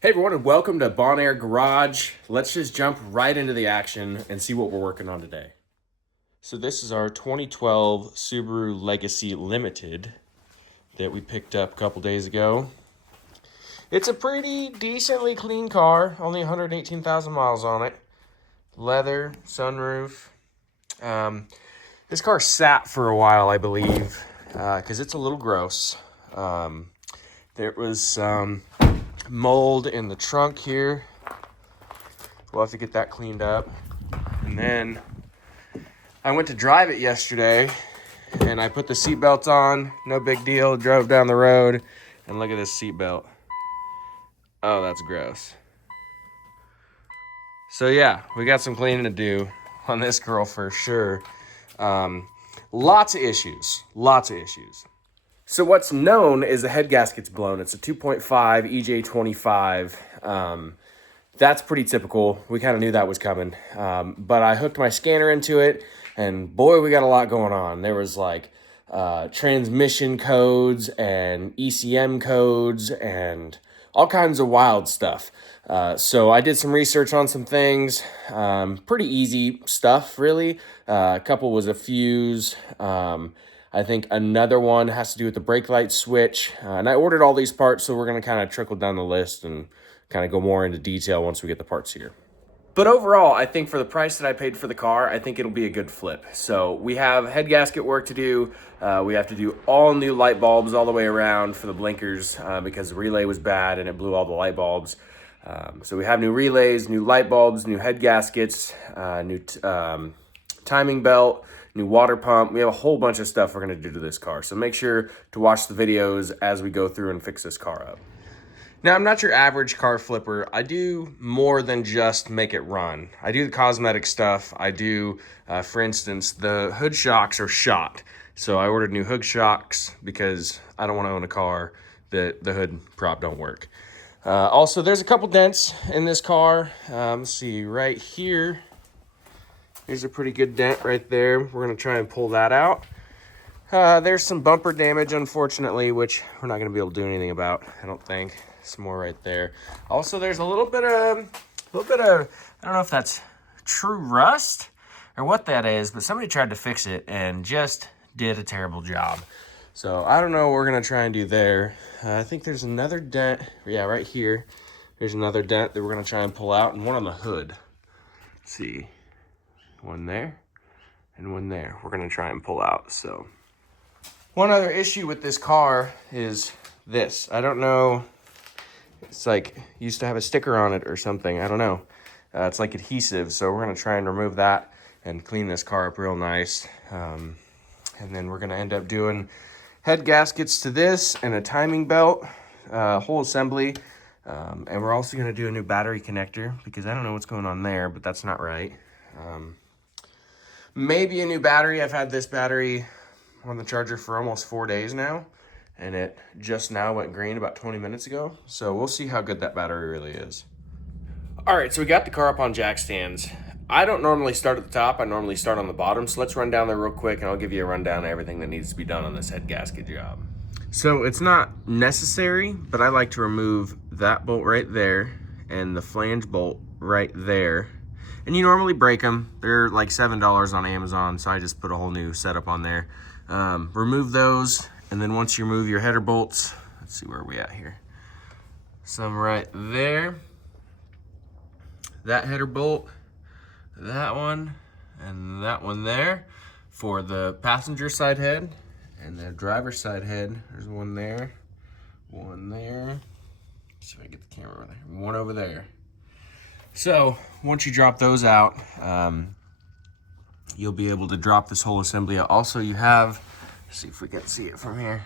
Hey everyone, and welcome to Bon Air Garage. Let's just jump right into the action and see what we're working on today. So this is our 2012 Subaru Legacy Limited that we picked up a couple days ago. It's a pretty decently clean car, only 118,000 miles on it. Leather, sunroof. This car sat for a while, I believe, because it's a little gross. There was some mold in the trunk here. We'll have to get that cleaned up. And then I went to drive it yesterday and I put the seatbelt on. No big deal. Drove down the road and look at this seatbelt. Oh, that's gross. So yeah, we got some cleaning to do on this girl for sure. Lots of issues. So what's known is the head gasket's blown. It's a 2.5 ej25. That's pretty typical. We kind of knew that was coming. But I hooked my scanner into it, and boy, we got a lot going on. There was like transmission codes and ECM codes and all kinds of wild stuff. So I did some research on some things. Pretty easy stuff, really. A couple was a fuse. I think another one has to do with the brake light switch. And I ordered all these parts, so we're going to kind of trickle down the list and kind of go more into detail once we get the parts here. But overall, I think for the price that I paid for the car, I think it'll be a good flip. So we have head gasket work to do. We have to do all new light bulbs all the way around for the blinkers because the relay was bad and it blew all the light bulbs. So we have new relays, new light bulbs, new head gaskets, new timing belt, new water pump. We have a whole bunch of stuff we're going to do to this car. So make sure to watch the videos as we go through and fix this car up. Now, I'm not your average car flipper. I do more than just make it run. I do the cosmetic stuff. I do, for instance, the hood shocks are shot. So I ordered new hood shocks because I don't want to own a car that the hood prop don't work. Also, there's a couple dents in this car. Let's see, right here. There's a pretty good dent right there. We're going to try and pull that out. There's some bumper damage, unfortunately, which we're not going to be able to do anything about, I don't think. Some more right there. Also, there's a little bit of, I don't know if that's true rust or what that is, but somebody tried to fix it and just did a terrible job. So I don't know what we're going to try and do there. I think there's another dent. Yeah, right here. There's another dent that we're going to try and pull out, and one on the hood. Let's see. One there and one there. We're going to try and pull out. So one other issue with this car is this. I don't know. It's like used to have a sticker on it or something. I don't know. It's like adhesive. So we're going to try and remove that and clean this car up real nice. And then we're going to end up doing head gaskets to this and a timing belt, whole assembly. And we're also going to do a new battery connector because I don't know what's going on there, but that's not right. Maybe a new battery. I've had this battery on the charger for almost 4 days now, and it just now went green about 20 minutes ago. So we'll see how good that battery really is. All right, so we got the car up on jack stands. I don't normally start at the top. I normally start on the bottom. So let's run down there real quick, and I'll give you a rundown of everything that needs to be done on this head gasket job. So it's not necessary, but I like to remove that bolt right there and the flange bolt right there. And you normally break them. They're like $7 on Amazon, so I just put a whole new setup on there. Remove those, and then once you remove your header bolts, let's see where we at here. Some right there. That header bolt, that one, and that one there for the passenger side head. And the driver's side head, there's one there, one there. Let's see if I can get the camera over there. One over there. So once you drop those out, you'll be able to drop this whole assembly out. Also, you have, let's see if we can see it from here.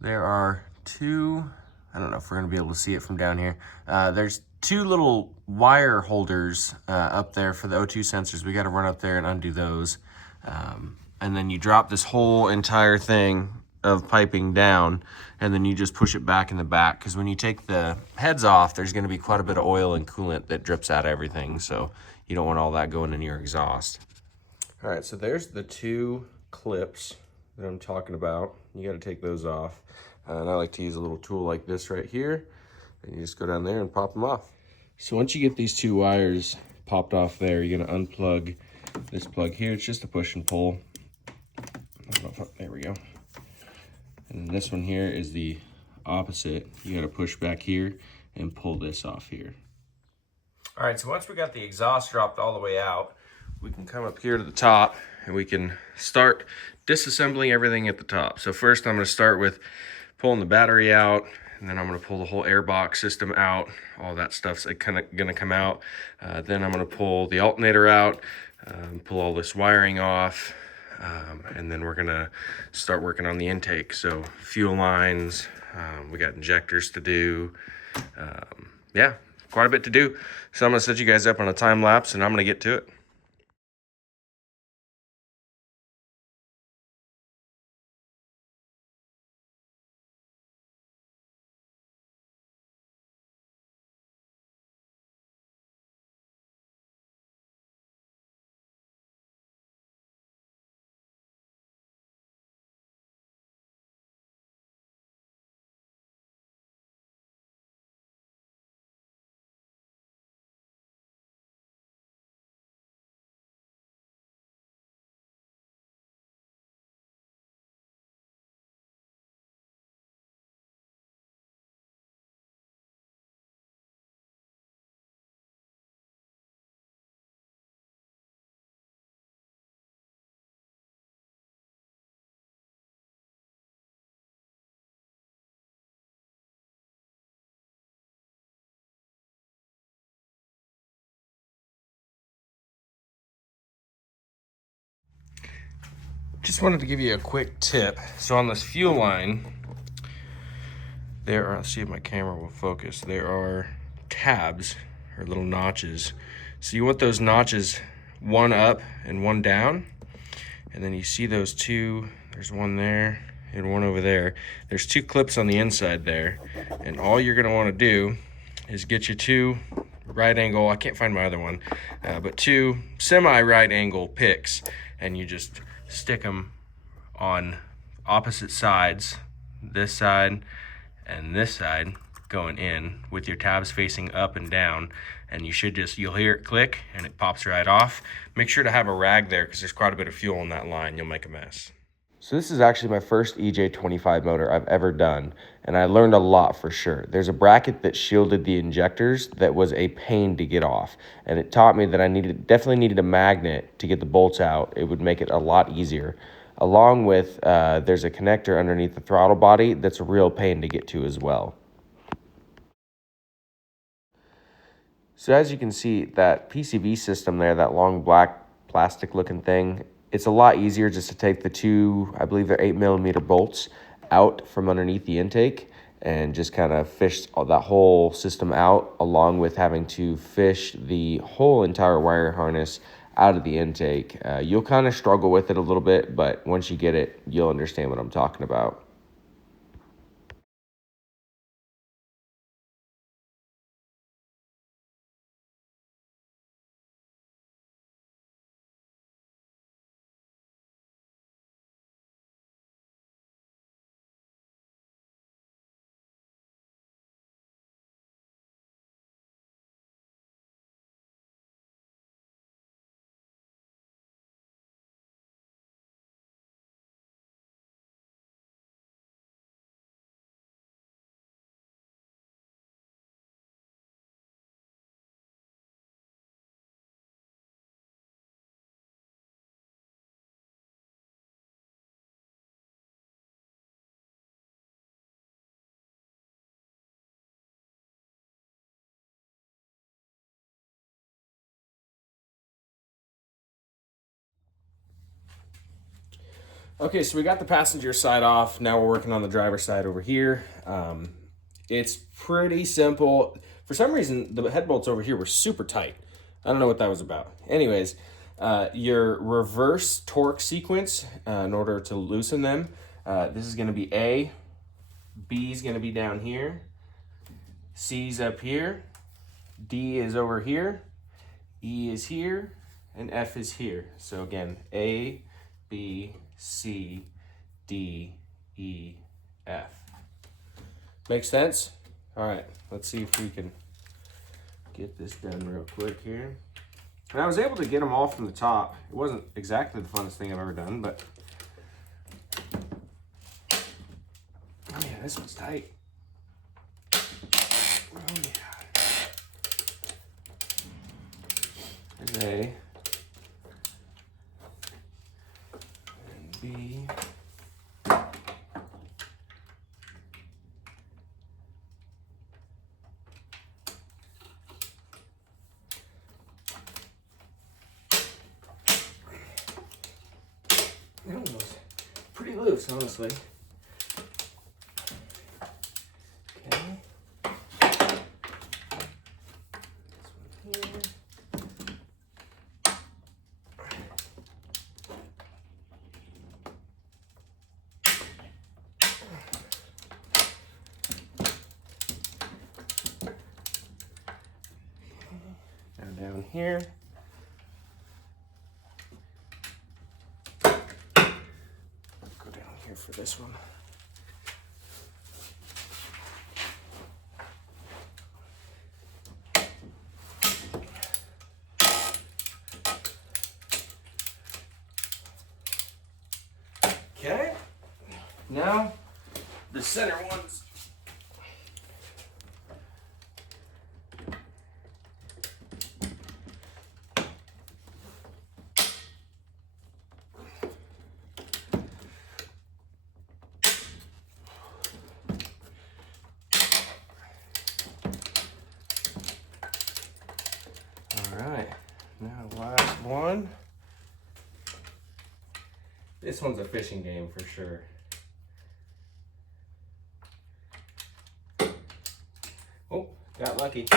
There are two, I don't know if we're gonna be able to see it from down here. There's two little wire holders up there for the O2 sensors. We gotta run up there and undo those. And then you drop this whole entire thing of piping down, and then you just push it back in the back, because when you take the heads off, there's going to be quite a bit of oil and coolant that drips out of everything, so you don't want all that going in your exhaust. All right, so there's the two clips that I'm talking about. You got to take those off, and I like to use a little tool like this right here, and you just go down there and pop them off. So once you get these two wires popped off there, you're gonna unplug this plug here. It's just a push and pull. There we go. And then this one here is the opposite. You gotta push back here and pull this off here. All right, so once we got the exhaust dropped all the way out, we can come up here to the top and we can start disassembling everything at the top. So first I'm gonna start with pulling the battery out, and then I'm gonna pull the whole airbox system out. All that stuff's gonna come out. Then I'm gonna pull the alternator out, pull all this wiring off, and then we're gonna start working on the intake. So fuel lines, we got injectors to do. Yeah, quite a bit to do. So I'm gonna set you guys up on a time lapse and I'm gonna get to it. Just wanted to give you a quick tip. So on this fuel line, there are, let's see if my camera will focus, there are tabs or little notches. So you want those notches one up and one down. And then you see those two, there's one there and one over there. There's two clips on the inside there. And all you're gonna wanna do is get you two right angle, I can't find my other one, but two semi-right angle picks, and you just stick them on opposite sides, this side and this side, going in with your tabs facing up and down, and you'll hear it click and it pops right off. Make sure to have a rag there because there's quite a bit of fuel in that line. You'll make a mess. So this is actually my first ej25 motor I've ever done, and I learned a lot for sure. There's a bracket that shielded the injectors that was a pain to get off, and it taught me that I definitely needed a magnet to get the bolts out. It would make it a lot easier. Along with, there's a connector underneath the throttle body that's a real pain to get to as well. So as you can see, that PCV system there, that long black plastic looking thing, it's a lot easier just to take the two, I believe they're 8mm bolts out from underneath the intake and just kind of fish that whole system out, along with having to fish the whole entire wire harness out of the intake. You'll kind of struggle with it a little bit, but once you get it, you'll understand what I'm talking about. Okay, so we got the passenger side off. Now we're working on the driver's side over here. It's pretty simple. For some reason, the head bolts over here were super tight. I don't know what that was about. Anyways, your reverse torque sequence, in order to loosen them, this is gonna be A, B is gonna be down here, C's up here, D is over here, E is here, and F is here. So again, A, B, C, D, E, F. Make sense? All right, let's see if we can get this done real quick here. And I was able to get them all from the top. It wasn't exactly the funnest thing I've ever done, but oh yeah, this one's tight. Oh yeah. There's A and B. That one was pretty loose, honestly. Okay. This one here. Now down here. For this one. Okay, now the center ones. All right, now last one. This one's a fishing game for sure. Oh, got lucky.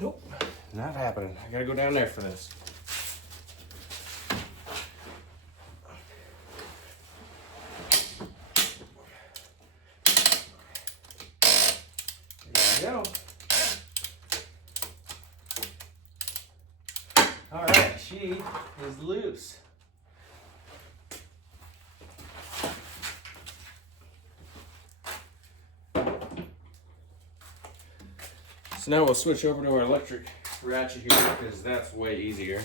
Nope, not happening. I gotta go down there for this. There we go. All right, she is loose. So now we'll switch over to our electric ratchet here because that's way easier.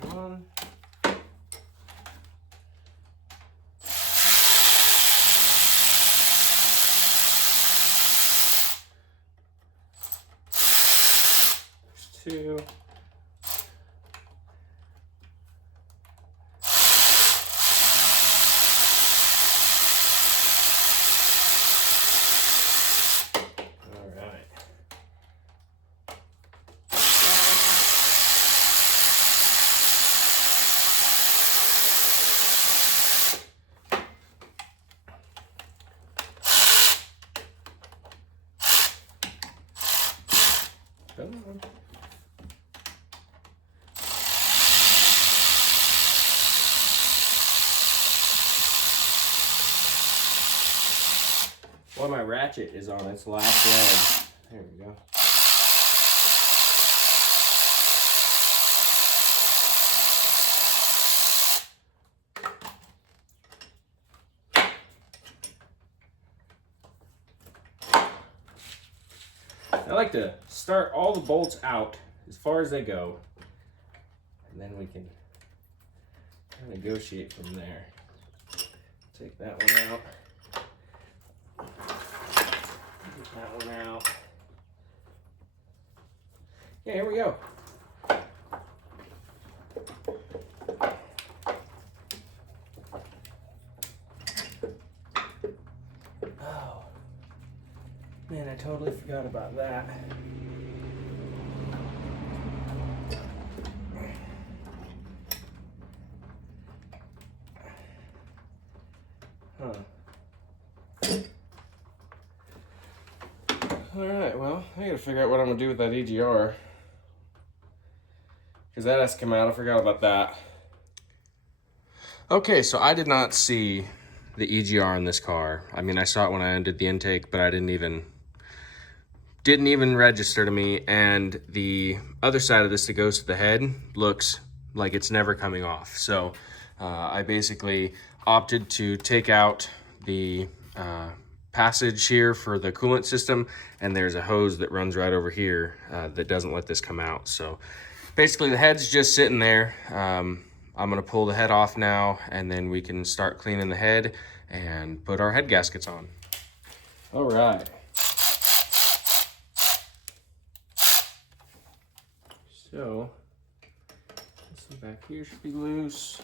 One. Two. All right. Come on. Well, my ratchet is on its last leg. There we go. I like to start all the bolts out as far as they go, and then we can negotiate from there. Take that one out. Get that one out. Yeah, here we go. Oh, man, I totally forgot about that. Huh. All right, well, I gotta figure out what I'm gonna do with that EGR. Because that has to come out, I forgot about that. Okay, so I did not see the EGR in this car. I mean, I saw it when I undid the intake, but I didn't didn't even register to me, and the other side of this that goes to the head looks like it's never coming off. So I basically opted to take out the passage here for the coolant system, and there's a hose that runs right over here that doesn't let this come out. So basically the head's just sitting there. I'm gonna pull the head off now, and then we can start cleaning the head and put our head gaskets on. All right. So this one back here should be loose.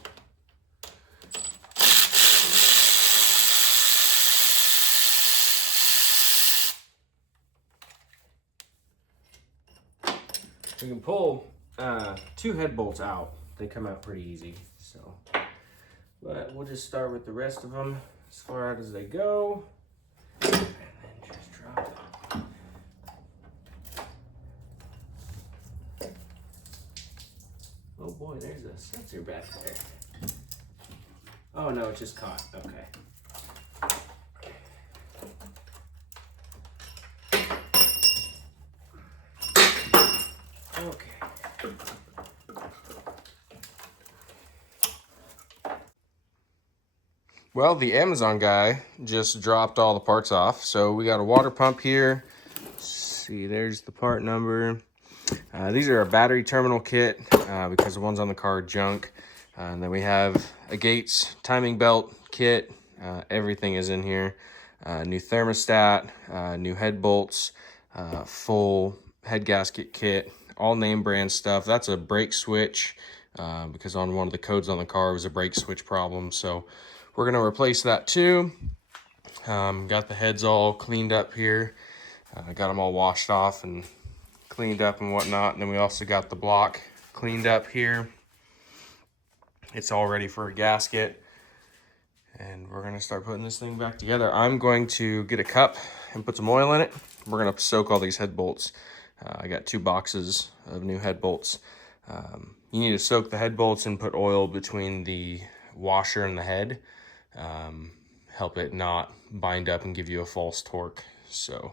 We can pull 2 head bolts out. They come out pretty easy. So, but we'll just start with the rest of them as far out as they go, and then just drop it. Oh boy, there's a sensor back there. Oh no, it just caught. Okay. Okay. Well, the Amazon guy just dropped all the parts off. So we got a water pump here. Let's see, there's the part number. These are a battery terminal kit because the ones on the car are junk. And then we have a Gates timing belt kit. Everything is in here. New thermostat, new head bolts, full head gasket kit, all name brand stuff. That's a brake switch because on one of the codes on the car was a brake switch problem. So we're gonna replace that too. Got the heads all cleaned up here. Got them all washed off and cleaned up and whatnot. And then we also got the block cleaned up here. It's all ready for a gasket. And we're gonna start putting this thing back together. I'm going to get a cup and put some oil in it. We're gonna soak all these head bolts. I got 2 boxes of new head bolts. You need to soak the head bolts and put oil between the washer and the head. Help it not bind up and give you a false torque. So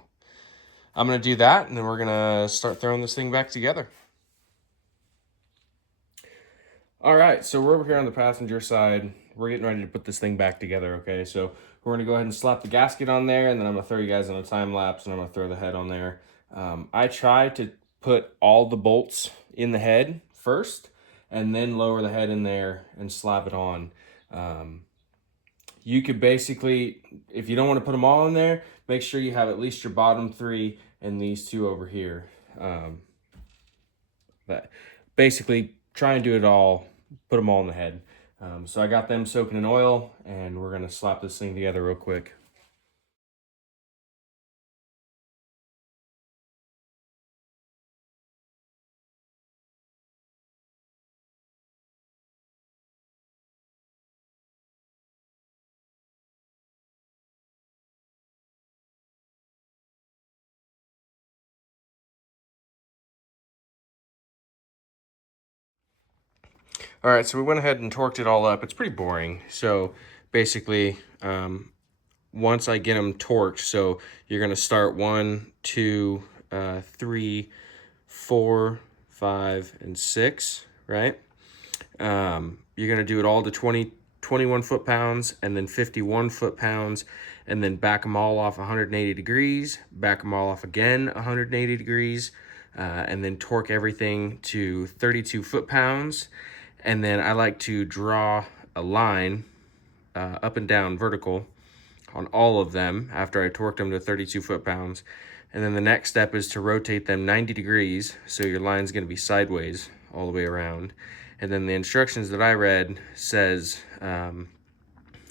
I'm gonna do that, and then we're gonna start throwing this thing back together. All right, so we're over here on the passenger side. We're getting ready to put this thing back together, okay? So we're gonna go ahead and slap the gasket on there, and then I'm gonna throw you guys on a time lapse, and I'm gonna throw the head on there. I try to put all the bolts in the head first, and then lower the head in there and slap it on. You could basically, if you don't want to put them all in there, make sure you have at least your bottom 3 and these 2 over here. But basically, try and do it all, put them all in the head. So I got them soaking in oil, and we're going to slap this thing together real quick. All right, so we went ahead and torqued it all up. It's pretty boring. So basically, once I get them torqued, so you're gonna start 1, 2, 3, 4, 5, and 6, right? You're gonna do it all to 21 foot-pounds, and then 51 foot-pounds, and then back them all off 180 degrees, back them all off again 180 degrees, and then torque everything to 32 foot-pounds. And then I like to draw a line up and down vertical on all of them after I torqued them to 32 foot-pounds. And then the next step is to rotate them 90 degrees, so your line's gonna be sideways all the way around. And then the instructions that I read says that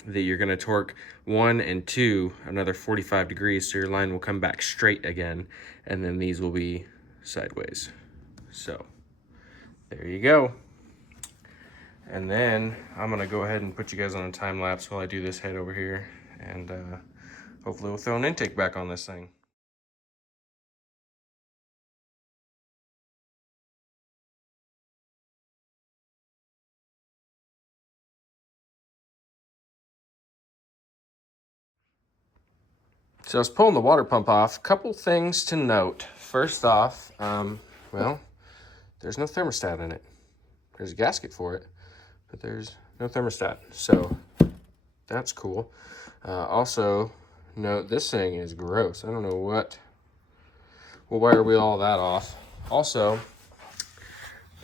you're gonna torque 1 and 2 another 45 degrees, so your line will come back straight again, and then these will be sideways. So there you go. And then I'm gonna go ahead and put you guys on a time lapse while I do this head over here, and hopefully we'll throw an intake back on this thing. So I was pulling the water pump off. Couple things to note. First off, well, there's no thermostat in it. There's a gasket for it, but there's no thermostat. So that's cool. Also, note this thing is gross. I don't know what. We'll wire wheel all that off. Also,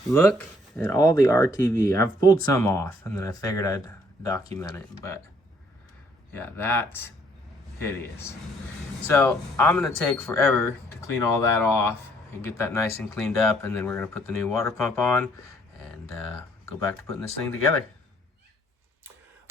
look at all the RTV. I've pulled some off, and then I figured I'd document it. But yeah, that's hideous. So I'm gonna take forever to clean all that off and get that nice and cleaned up, and then we're gonna put the new water pump on and go back to putting this thing together.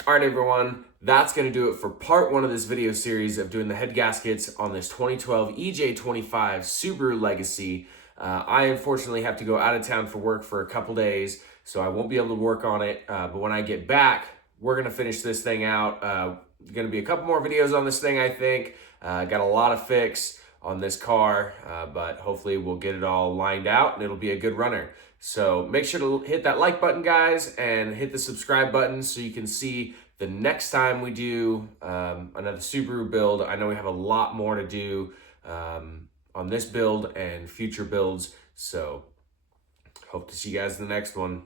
All right, everyone, that's gonna do it for part 1 of this video series of doing the head gaskets on this 2012 ej25 Subaru Legacy. I unfortunately have to go out of town for work for a couple days, so I won't be able to work on it, but when I get back, we're gonna finish this thing out. Gonna be a couple more videos on this thing, I think. Got a lot of fix on this car, but hopefully we'll get it all lined out and it'll be a good runner. So make sure to hit that like button, guys, and hit the subscribe button so you can see the next time we do another Subaru build. I know we have a lot more to do on this build and future builds, so hope to see you guys in the next one.